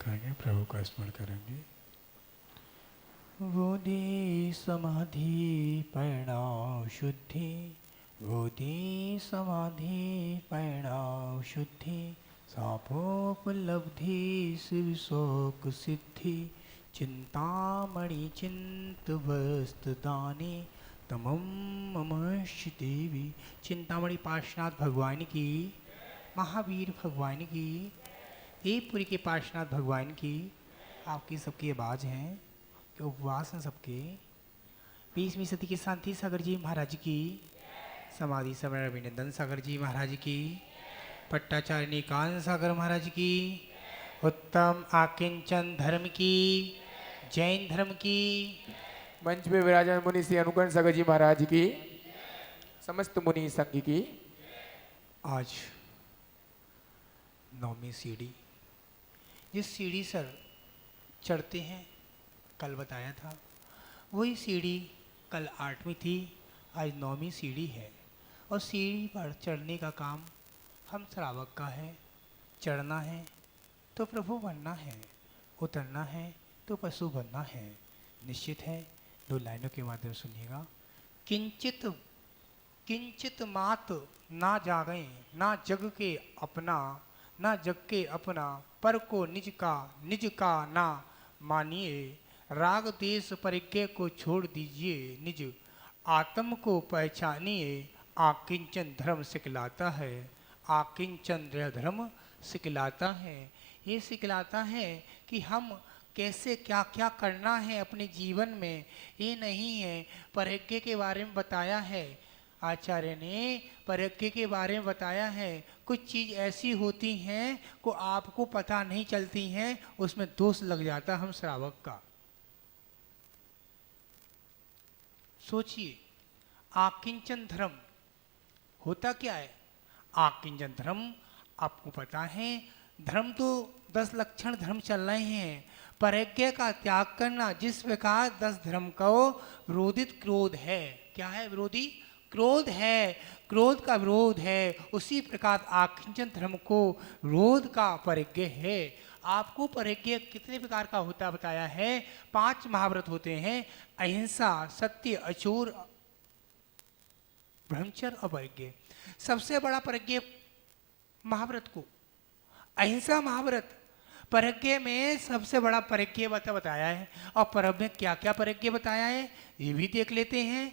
करेंगे, प्रभु का स्मरण करेंगे। बोधि समाधि परिणाम शुद्धि, बोधि समाधि परिणाम शुद्धि, सापोपलब्धि शिव शोक सिद्धि, चिंतामणि चिंत वस्तु दानी तमम ममश्च देवी। चिंतामणि पार्श्वनाथ भगवान की, महावीर भगवान की, देवपुरी के पार्श्वनाथ भगवान की, आपकी सबकी आवाज़ हैं कि उपवास हैं सबके। 20वीं सदी के शांति सागर जी महाराज की, समाधि समय अभिनंदन सागर जी महाराज की, पट्टाचार्य कांत सागर महाराज की, उत्तम आकिंचन धर्म की, जैन धर्म की, मंच पे विराजमान मुनि श्री अनुकरण सागर जी महाराज की, समस्त मुनि संघ की। आज 9वीं सीढ़ी, जिस सीढ़ी सर चढ़ते हैं, कल बताया था वही सीढ़ी कल 8वीं थी, आज 9वीं सीढ़ी है। और सीढ़ी पर चढ़ने का काम हम श्रावक का है। चढ़ना है तो प्रभु बनना है, उतरना है तो पशु बनना है। निश्चित है, 2 लाइनों के माध्यम सुनिएगा। किंचित किंचित मात ना जागें, ना जग के अपना, ना जग के अपना, पर को निज का ना मानिए। राग देश परिज्ञ को छोड़ दीजिए, निज आत्म को पहचानिए। आकिंचन धर्म सिखलाता है, आकिंचन धर्म सिखलाता है। ये सिखलाता है कि हम कैसे क्या क्या करना है अपने जीवन में। ये नहीं है, परिज्ञ के बारे में बताया है, आचार्य ने परिज्ञ के बारे में बताया है। कुछ चीज़ ऐसी होती हैं को आपको पता नहीं चलती हैं, उसमें दोष लग जाता हम श्रावक का। सोचिए, आकिंचन धर्म होता क्या है? आकिंचन धर्म आपको पता है, धर्म तो 10 लक्षण धर्म चल रहे हैं। परिज्ञ का त्याग करना, जिस प्रकार 10 धर्म को विरोधित क्रोध है। क्या है विरोधी? क्रोध है। क्रोध का विरोध है, उसी प्रकार आकिंचन धर्म को विरोध का परिज्ञ है। आपको परिज्ञ कितने प्रकार का होता बताया है? 5 महाव्रत होते हैं: अहिंसा, सत्य, अचूर, ब्रह्मचर्य और परिज्ञ। सबसे बड़ा परिज्ञ महाव्रत को, अहिंसा महाव्रत, परिज्ञ में सबसे बड़ा परिज्ञ बताया है। और परम में क्या क्या परिज्ञ बताया है ये भी देख लेते हैं।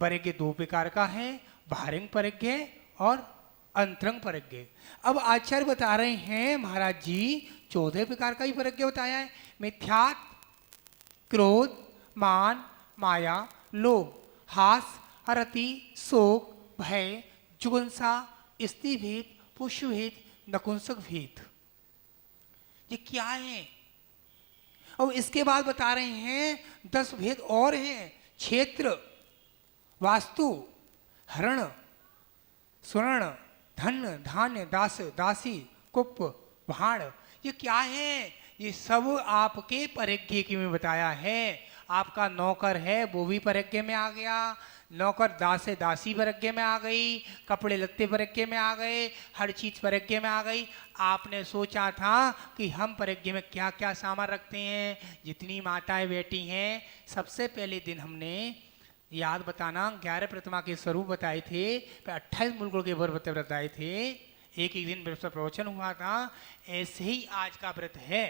परिज्ञ 2 प्रकार का है, बाहरिंग परिज्ञ और अंतरंग परिज्ञ। अब आचार्य बता रहे हैं महाराज जी 14 प्रकार का ही परिज्ञ बताया है। मिथ्या, क्रोध, मान, माया, लोभ, हास, अरति, शोक, भय, जुगुंसा, स्त्री भेद, पुष्य भेद, नपुंसक भेद। ये क्या है? और इसके बाद बता रहे हैं 10 भेद और हैं: क्षेत्र, वास्तु, हरण, स्वर्ण, धन, धान्य, दास, दासी, कुप, भाण। ये क्या है? ये सब आपके परिज्ञ की में बताया है। आपका नौकर है वो भी परिज्ञ में आ गया, नौकर दास दासी परिज्ञ में आ गई, कपड़े लत्ते परिज्ञ में आ गए, हर चीज परिज्ञ में आ गई। आपने सोचा था कि हम परिज्ञ में क्या क्या सामान रखते हैं। जितनी माताएं बैठी हैं, सबसे पहले दिन हमने याद बताना 11 प्रतिमा के स्वरूप बताए थे, फिर 28 मुल्कों के व्रत बताए थे। एक ही दिन प्रवचन हुआ था। ऐसे ही आज का व्रत है।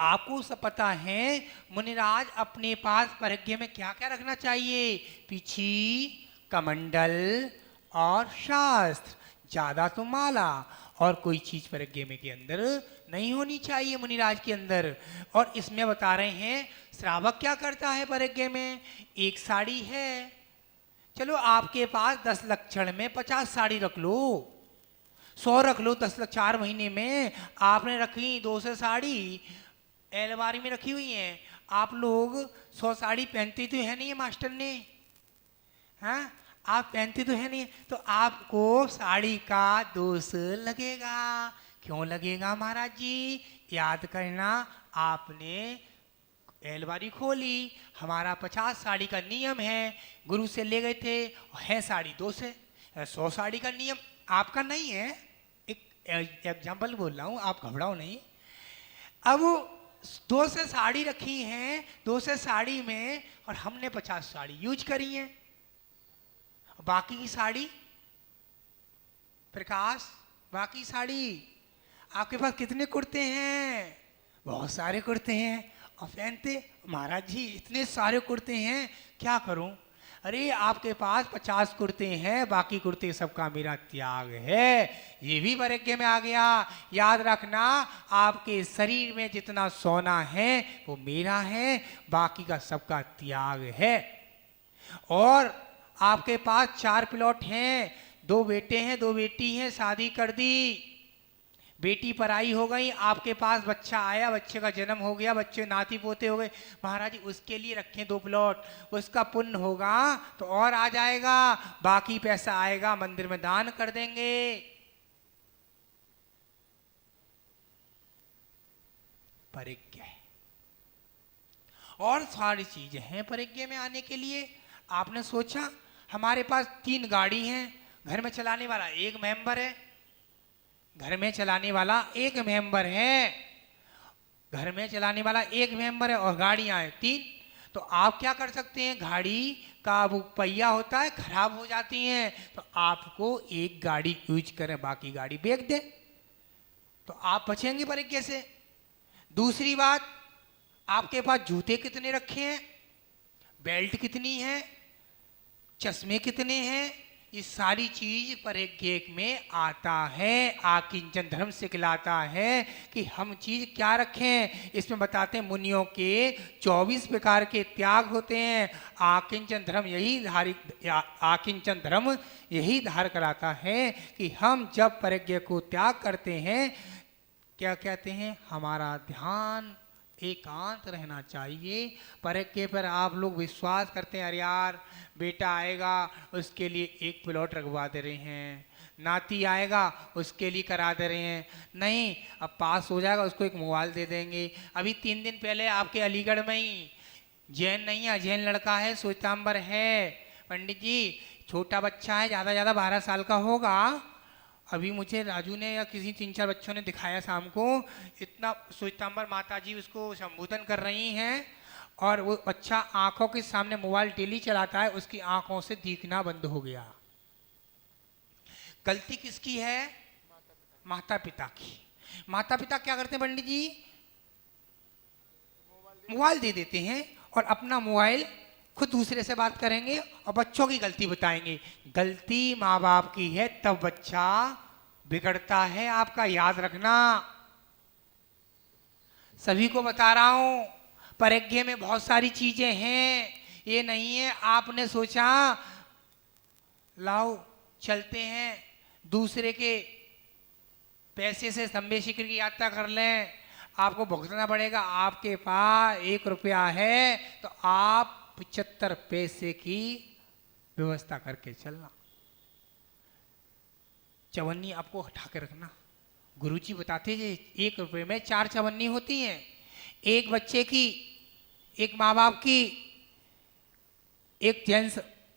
आपको सब पता है मुनिराज अपने पास परिज्ञ में क्या क्या रखना चाहिए? पीछी, कमंडल और शास्त्र, ज्यादा तो माला, और कोई चीज परिज्ञ में के अंदर नहीं होनी चाहिए मुनिराज के अंदर। और इसमें बता रहे हैं श्रावक क्या करता है परिज्ञ में। एक साड़ी है, चलो आपके पास 10 लक्षण में 50 साड़ी रख लो, 100 रख लो। 10 लक्ष 4 महीने में आपने रखी 200 साड़ी अलमारी में रखी हुई हैं। आप लोग 100 साड़ी पहनते तो है नहीं है मास्टर ने, हाँ आप पहनते तो है नहीं, तो आपको साड़ी का दोष लगेगा। क्यों लगेगा महाराज जी? याद करना, आपने अलमारी खोली, हमारा 50 साड़ी का नियम है, गुरु से ले गए थे, है साड़ी 200, 100 साड़ी का नियम आपका नहीं है। एक एग्जाम्पल बोल रहा हूँ, आप घबराओ नहीं। अब 2 से साड़ी रखी हैं, 2 से साड़ी में, और हमने 50 साड़ी यूज करी हैं। बाकी की साड़ी, प्रकाश, बाकी साड़ी आपके पास कितने कुर्ते हैं? बहुत सारे कुर्ते हैं। और पहनते महाराज जी इतने सारे कुर्ते हैं, क्या करूं? अरे आपके पास 50 कुर्ते हैं, बाकी कुर्ते सबका मेरा त्याग है। ये भी परिज्ञ में आ गया। याद रखना, आपके शरीर में जितना सोना है वो मेरा है, बाकी का सबका त्याग है। और आपके पास 4 प्लॉट हैं, 2 बेटे हैं 2 बेटी हैं, शादी कर दी, बेटी पराई हो गई, आपके पास बच्चा आया, बच्चे का जन्म हो गया, बच्चे नाती पोते हो गए, महाराज जी उसके लिए रखें 2 प्लॉट, उसका पुण्य होगा तो और आ जाएगा, बाकी पैसा आएगा मंदिर में दान कर देंगे। परिज्ञ है। और सारी चीजें हैं परिज्ञ में आने के लिए। आपने सोचा हमारे पास 3 गाड़ी हैं, घर में चलाने वाला 1 मेंबर है, घर में चलाने वाला 1 मेंबर है, घर में चलाने वाला 1 मेंबर है, और गाड़ियां हैं 3। तो आप क्या कर सकते हैं, गाड़ी का वो पहिया होता है, खराब हो जाती हैं, तो आपको 1 गाड़ी यूज करें, बाकी गाड़ी बेच दें, तो आप बचेंगे परिज्ञ से। दूसरी बात, आपके पास जूते कितने रखे हैं, बेल्ट कितनी है, चश्मे कितने हैं, ये सारी चीज परिज्ञ में आता है। आकिंचन धर्म से कहलाता है कि हम चीज क्या रखें। इसमें बताते हैं मुनियों के 24 प्रकार के त्याग होते हैं। आकिंचन धर्म यही धार कराता है कि हम जब परिज्ञ को त्याग करते हैं, क्या कहते हैं, हमारा ध्यान एकांत रहना चाहिए। परिज्ञ पर आप लोग विश्वास करते हैं, अरे यार बेटा आएगा उसके लिए 1 प्लॉट रखवा दे रहे हैं, नाती आएगा उसके लिए करा दे रहे हैं, नहीं अब पास हो जाएगा उसको 1 मोबाइल दे देंगे। अभी 3 दिन पहले आपके अलीगढ़ में ही जैन नहीं है, जैन लड़का है, श्वेतांबर है, पंडित जी छोटा बच्चा है, ज़्यादा 12 साल का होगा। अभी मुझे राजू ने या किसी 3-4 बच्चों ने दिखाया शाम को, इतना श्वेतांबर माता जी उसको संबोधन कर रही हैं, और वो बच्चा आंखों के सामने मोबाइल डेली चलाता है, उसकी आंखों से दिखना बंद हो गया। गलती किसकी है? माता पिता की। माता पिता क्या करते हैं पंडित जी, मोबाइल दे देते हैं और अपना मोबाइल खुद दूसरे से बात करेंगे और बच्चों की गलती बताएंगे। गलती माँ बाप की है तब बच्चा बिगड़ता है, आपका याद रखना। सभी को बता रहा हूं, परिज्ञ में बहुत सारी चीजें हैं, ये नहीं है आपने सोचा लाओ चलते हैं दूसरे के पैसे से शंबे शिखर की यात्रा कर लें, आपको भुगतना पड़ेगा। आपके पास 1 रुपया है तो आप 75 पैसे की व्यवस्था करके चलना। चवन्नी आपको हटा के रखना। गुरुजी बताते थे 1 रुपये में 4 चवन्नी होती हैं, एक बच्चे की, एक माँ बाप की, एक जैन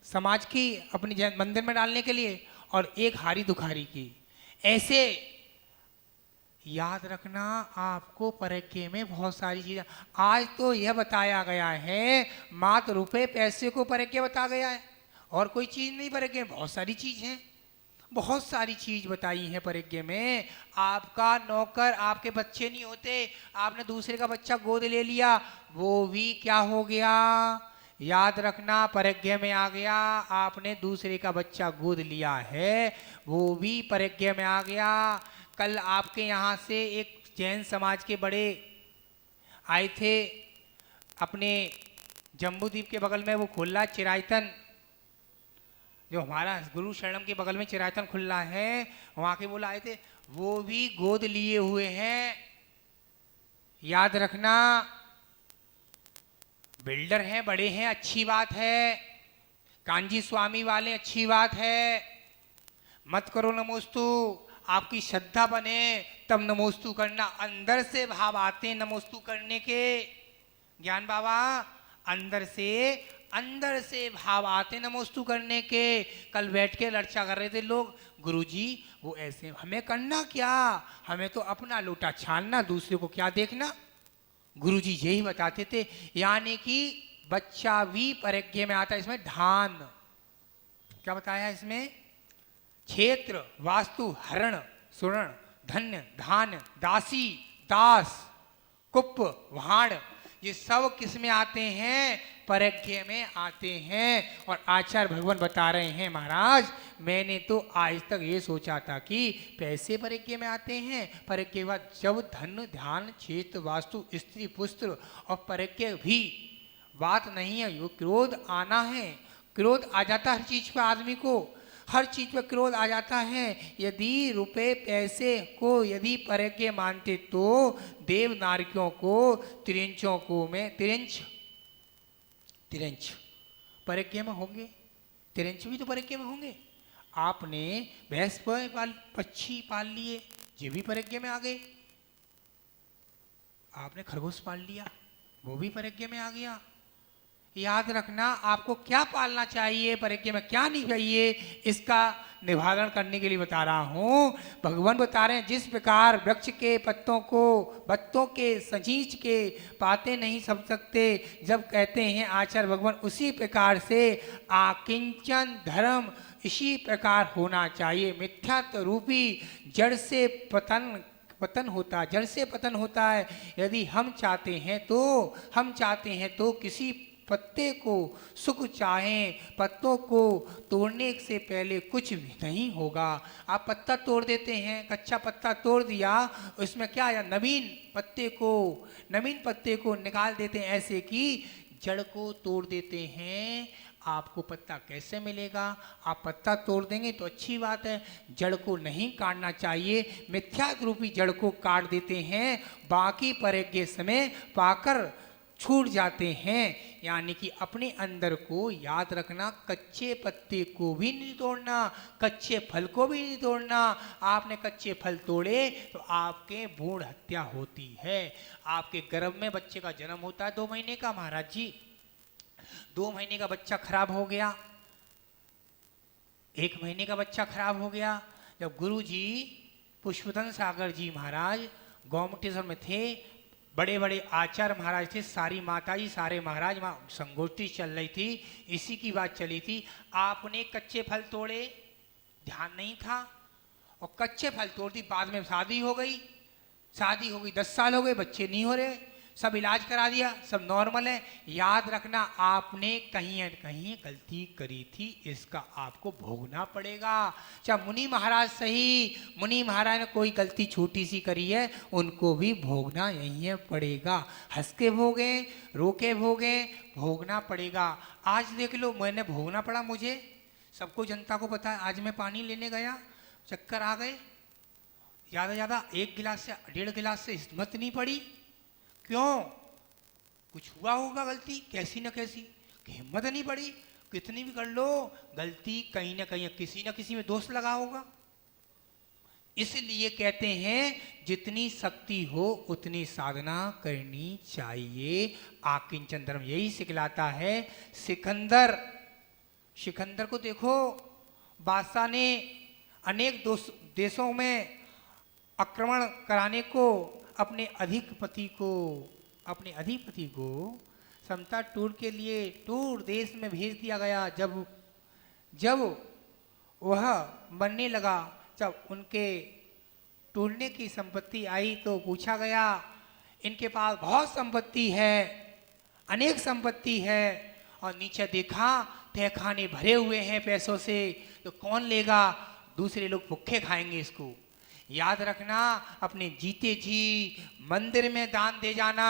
समाज की अपनी जैन मंदिर में डालने के लिए, और एक हारी दुखारी की। ऐसे याद रखना, आपको परिज्ञ में बहुत सारी चीजें। आज तो यह बताया गया है मात्र रुपए पैसे को परिज्ञ बता गया है, और कोई चीज नहीं परिज्ञ, बहुत सारी चीज है, बहुत सारी चीज बताई है परिज्ञ में। आपका नौकर आपके बच्चे नहीं होते, आपने दूसरे का बच्चा गोद ले लिया, वो भी क्या हो गया, याद रखना परिज्ञ में आ गया। आपने दूसरे का बच्चा गोद लिया है, वो भी परिज्ञ में आ गया। कल आपके यहाँ से एक जैन समाज के बड़े आए थे, अपने जम्बूद्वीप के बगल में वो खुला चिरायतन, जो हमारा गुरु शरणम के बगल में चिरायतन खुला है, वहाँ के बोला आए थे, वो भी गोद लिए हुए हैं। याद रखना, बिल्डर हैं, बड़े हैं, अच्छी बात है, कांजी स्वामी वाले अच्छी बात है, मत करो नमोस्तु। आपकी श्रद्धा बने तब नमोस्तु करना, अंदर से भाव आते नमोस्तु करने के। ज्ञान बाबा अंदर से अंदर से भाव आते नमोस्तु करने के। कल बैठ के लर्चा कर रहे थे लोग, गुरुजी वो ऐसे, हमें करना क्या, हमें तो अपना लोटा छानना, दूसरे को क्या देखना। गुरुजी यही बताते थे, यानी कि बच्चा भी परिज्ञ में आता है। इसमें धान क्या बताया, इसमें क्षेत्र, वास्तु, हरण, सुरण, धन्य, धान, दासी, दास, कुप, भाण, ये सब किस में आते हैं, परिज्ञ में आते हैं। और आचार्य भगवान बता रहे हैं, महाराज मैंने तो आज तक ये सोचा था कि पैसे परिज्ञ में आते हैं, परिज्ञ के बाद जब धन, ध्यान, क्षेत्र, वास्तु, स्त्री, पुत्र और परिज्ञ भी बात नहीं है, यो क्रोध आना है। क्रोध आ जाता है हर चीज पर, आदमी को हर चीज पर क्रोध आ जाता है। यदि रुपए पैसे को यदि परिज्ञ मानते तो देव नारकियों को, तिरंचों को में तिरंच परिज्ञ में होंगे, तिरंच भी तो परिज्ञ में होंगे। आपने भैंस पाल, पक्षी पाल लिए, ये भी परिज्ञ में आ गए। आपने खरगोश पाल लिया, वो भी परिज्ञ में आ गया। याद रखना, आपको क्या पालना चाहिए, परिज्ञ में क्या नहीं चाहिए, इसका निवारण करने के लिए बता रहा हूं। भगवान बता रहे हैं, जिस प्रकार वृक्ष के पत्तों को बत्तों के सजीच के पाते नहीं सब सकते, जब कहते हैं आचार्य भगवान, उसी प्रकार से आकिंचन धर्म इसी प्रकार होना चाहिए। मिथ्यात्व रूपी जड़ से पतन होता, जड़ से पतन होता है। यदि हम चाहते हैं तो किसी पत्ते को सुख चाहें, पत्तों को तोड़ने से पहले कुछ भी नहीं होगा। आप पत्ता तोड़ देते हैं, कच्चा पत्ता तोड़ दिया, उसमें क्या आया, नवीन पत्ते को निकाल देते हैं, ऐसे कि जड़ को तोड़ देते हैं। आपको पत्ता कैसे मिलेगा, आप पत्ता तोड़ देंगे तो अच्छी बात है, जड़ को नहीं काटना चाहिए। मिथ्या रूपी जड़ को काट देते हैं, बाकी परिज्ञ समय पाकर छूट जाते हैं। यानी कि अपने अंदर को याद रखना, कच्चे पत्ते को भी नहीं तोड़ना, कच्चे फल को भी नहीं तोड़ना। आपने कच्चे फल तोड़े तो आपके भ्रूण हत्या होती है। आपके गर्भ में बच्चे का जन्म होता है 2 महीने का, महाराज जी 2 महीने का बच्चा खराब हो गया, 1 महीने का बच्चा खराब हो गया। जब गुरु जी पुष्पतन सागर जी महाराज गौमटेश्वर में थे, बड़े बड़े आचार्य महाराज थे, सारी माता जी सारे महाराज, वहाँ संगोष्ठी चल रही थी, इसी की बात चली थी। आपने कच्चे फल तोड़े, ध्यान नहीं था, और कच्चे फल तोड़ दी। बाद में शादी हो गई, 10 साल हो गए, बच्चे नहीं हो रहे, सब इलाज करा दिया, सब नॉर्मल है। याद रखना, आपने कहीं न कहीं गलती करी थी, इसका आपको भोगना पड़ेगा। चाहे मुनि महाराज सही, मुनि महाराज ने कोई गलती छोटी सी करी है, उनको भी भोगना यही पड़ेगा। हंस के भोगे, रो के भोगे, भोगना पड़ेगा। आज देख लो, मैंने भोगना पड़ा, मुझे सबको जनता को पता है। आज मैं पानी लेने गया, चक्कर आ गए, ज़्यादा 1 गिलास से 1.5 गिलास से हिम्मत नहीं पड़ी। क्यों? कुछ हुआ होगा गलती, कैसी न कैसी, हिम्मत नहीं पड़ी। कितनी भी कर लो, गलती कहीं ना कहीं किसी न किसी में दोष लगा होगा। इसलिए कहते हैं, जितनी शक्ति हो उतनी साधना करनी चाहिए। आकिंचन धर्म यही सिखलाता है। सिकंदर को देखो, बादशाह ने अनेक देशों में आक्रमण कराने को अपने अधिपति को समता टूर के लिए टूर देश में भेज दिया गया। जब वह मरने लगा, जब उनके टूरने की संपत्ति आई तो पूछा गया, इनके पास बहुत संपत्ति है, अनेक संपत्ति है, और नीचे देखा तहखाने भरे हुए हैं पैसों से, तो कौन लेगा, दूसरे लोग भूखे खाएंगे इसको। याद रखना, अपने जीते जी मंदिर में दान दे जाना।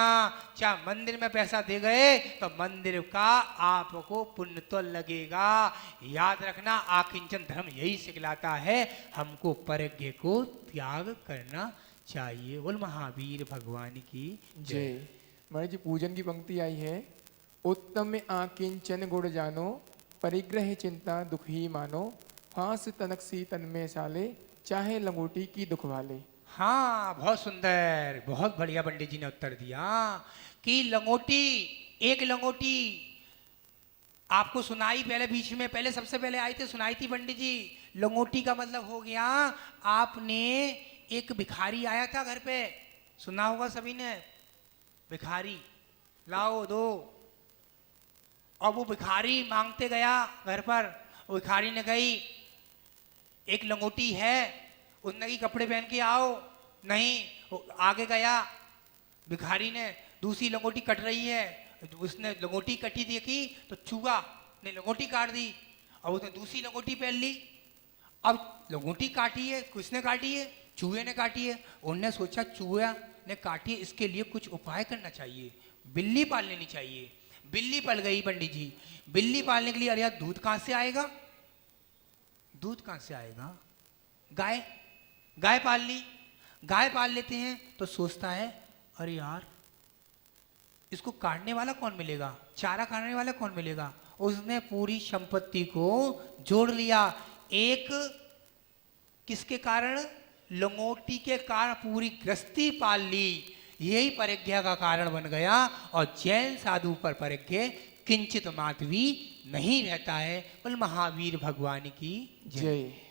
चाहे मंदिर में पैसा दे गए तो मंदिर का आपको पुण्य तो लगेगा। याद रखना, आकिंचन धर्म यही सिखलाता है, हमको परिज्ञ को त्याग करना चाहिए। बोल महावीर भगवान की जय। महाराज जी पूजन की पंक्ति आई है, उत्तम में आकिंचन गुण जानो, परिग्रह चिंता दुख ही मानो, फांस तनक सी तन में साले, चाहे लंगोटी की दुख वाले। हाँ, बहुत सुंदर, बहुत बढ़िया पंडित जी ने उत्तर दिया कि एक लंगोटी आपको सुनाई पहले बीच में, पहले सबसे पहले आई थी, सुनाई थी पंडित जी। लंगोटी का मतलब हो गया, आपने एक भिखारी आया था घर पे, सुना होगा सभी ने, भिखारी लाओ दो, और वो भिखारी मांगते गया घर पर। वो भिखारी ने कही एक लंगोटी है, उसने की कपड़े पहन के आओ, नहीं। वो आगे गया, भिखारी ने दूसरी लंगोटी कट रही है, उसने लंगोटी कटी देखी तो चूहा ने लंगोटी काट दी, और उसने दूसरी लंगोटी पहन ली। अब लंगोटी काटी है, किसने काटी है? चूहे ने काटी है। उनने सोचा चूहा ने काटी है, इसके लिए कुछ उपाय करना चाहिए, बिल्ली पाल लेनी चाहिए। बिल्ली पल गई पंडित जी। बिल्ली पालने के लिए, अरे यार दूध कहाँ से आएगा, दूध कहाँ से आएगा? गाय, गाय पाल ली। गाय पाल लेते हैं तो सोचता है अरे यार इसको काटने वाला कौन मिलेगा, चारा खाने वाला कौन मिलेगा। उसने पूरी संपत्ति को जोड़ लिया। एक किसके कारण? लंगोटी के कारण पूरी गृहस्थी पाल ली। यही परिज्ञा का कारण बन गया। और जैन साधु पर परिज्ञा किंचित मात्र भी नहीं रहता है। बोल महावीर भगवान की जय। जय।